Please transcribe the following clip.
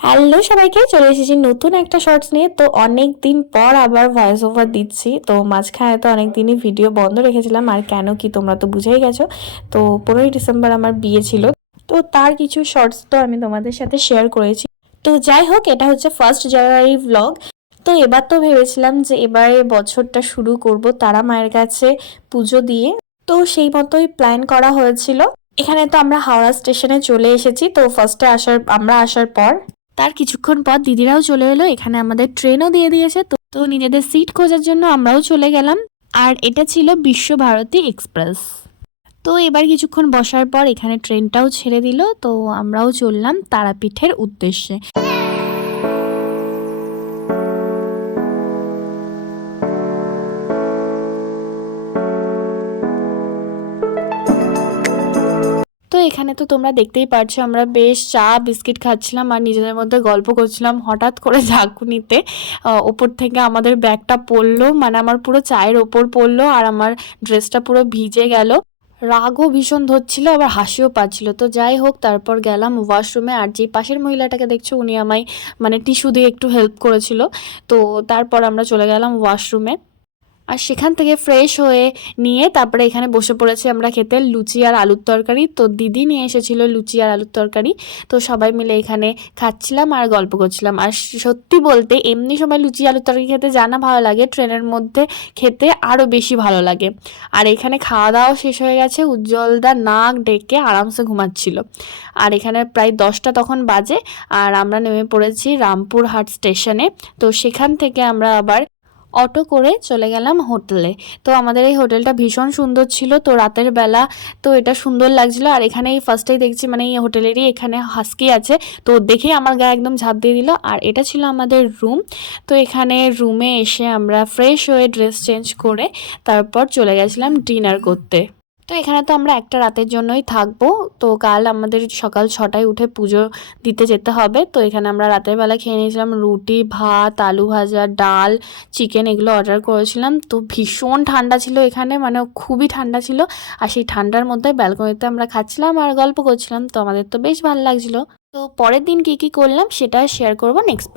Hello সবাইকে, চলে এসেছি নতুন একটা শর্টস নিয়ে। তো অনেক দিন পর আবার ভয়েস ওভার দিচ্ছি। তো মাঝখানে তো অনেক দিনই ভিডিও বন্ধ রেখেছিলাম, আর কেন কি তোমরা তো বুঝেই গেছো। তো 15ই ডিসেম্বর আমার বিয়ে ছিল, তো তার কিছু শর্টস তো আমি তোমাদের সাথে শেয়ার করেছি। তো যাই হোক, এটা হচ্ছে 1 জানুয়ারি ব্লগ। তো এবার তো ভেবেছিলাম যে এবারে বছরটা শুরু করব তারা মায়ের কাছে পুজো দিয়ে। তো সেই মতোই প্ল্যান করা হয়েছিল। এখানে তো আমরা হাওড়া স্টেশনে চলে এসেছি। তো ফার্স্টে আমরা আসার পর তার কিছুক্ষণ পর দিদিরাও চলে এলো। এখানে আমাদের ট্রেনও দিয়ে দিয়েছে। তো নিজেদের সিট খোঁজার জন্য আমরাও চলে গেলাম। আর এটা ছিল বিশ্বভারতী এক্সপ্রেস। তো এবার কিছুক্ষণ বসার পর এখানে ট্রেনটাও ছেড়ে দিল। তো আমরাও চললাম তারাপীঠের উদ্দেশ্যে। তো এখানে তো তোমরা দেখতেই পারছো, আমরা বেশ চা বিস্কিট খাচ্ছিলাম আর নিজেদের মধ্যে গল্প করছিলাম। হঠাৎ করে ঝাঁকুনিতে ওপর থেকে আমাদের ব্যাগটা পড়লো, মানে আমার পুরো চায়ের ওপর পড়লো আর আমার ড্রেসটা পুরো ভিজে গেল। রাগও ভীষণ ধরছিল, আবার হাসিও পাচ্ছিল। তো যাই হোক, তারপর গেলাম ওয়াশরুমে। আর যে পাশের মহিলাটাকে দেখছো, উনি আমায় মানে টিস্যু দিয়ে একটু হেল্প করেছিল। তো তারপর আমরা চলে গেলাম ওয়াশরুমে। আর সেখান থেকে ফ্রেশ হয়ে নিয়ে তারপরে এখানে বসে পড়েছি আমরা খেতে লুচি আর আলুর তরকারি। তো দিদি নিয়ে এসেছিল লুচি আর আলুর তরকারি। তো সবাই মিলে এখানে খাচ্ছিলাম আর গল্প করছিলাম। আর সত্যি বলতে এমনি সময় লুচি আলুর তরকারি খেতে জানা ভালো লাগে, ট্রেনের মধ্যে খেতে আরও বেশি ভালো লাগে। আর এখানে খাওয়া দাওয়াও শেষ হয়ে গেছে। উজ্জ্বলদা নাক ডেকে আরামসে ঘুমাচ্ছিল। আর এখানে প্রায় 10টা তখন বাজে। আর আমরা নেমে পড়েছি রামপুরহাট স্টেশনে। তো সেখান থেকে আমরা আবার অটো করে চলে গেলাম হোটেলে। তো আমাদের এই হোটেলটা ভীষণ সুন্দর ছিল। তো রাতের বেলা তো এটা সুন্দর লাগছিল। আর এখানে এই ফার্স্টেই দেখছি, মানে এই হোটেলেরই এখানে হাস্কি আছে। তো দেখেই আমার গায়ে একদম ঝাঁপ দিয়ে দিল। আর এটা ছিল আমাদের রুম। তো এখানে রুমে এসে আমরা ফ্রেশ হয়ে ড্রেস চেঞ্জ করে তারপর চলে গেছিলাম ডিনার করতে। তো এখানে তো আমরা একটা রাতের জন্যই থাকবো। তো কাল আমাদের সকাল 6টায় উঠে পুজো দিতে যেতে হবে। তো এখানে আমরা রাতের বেলা খেয়ে নিয়েছিলাম রুটি, ভাত, আলু ভাজা, ডাল, চিকেন, এগুলো অর্ডার করেছিলাম। তো ভীষণ ঠান্ডা ছিল এখানে, মানে খুবই ঠান্ডা ছিল। আর সেই ঠান্ডার মধ্যে ব্যালকনিতে আমরা খাচ্ছিলাম আর গল্প করছিলাম। তো আমাদের তো বেশ ভালো লাগছিল। তো পরের দিন কী কী করলাম সেটা শেয়ার করবো নেক্সট।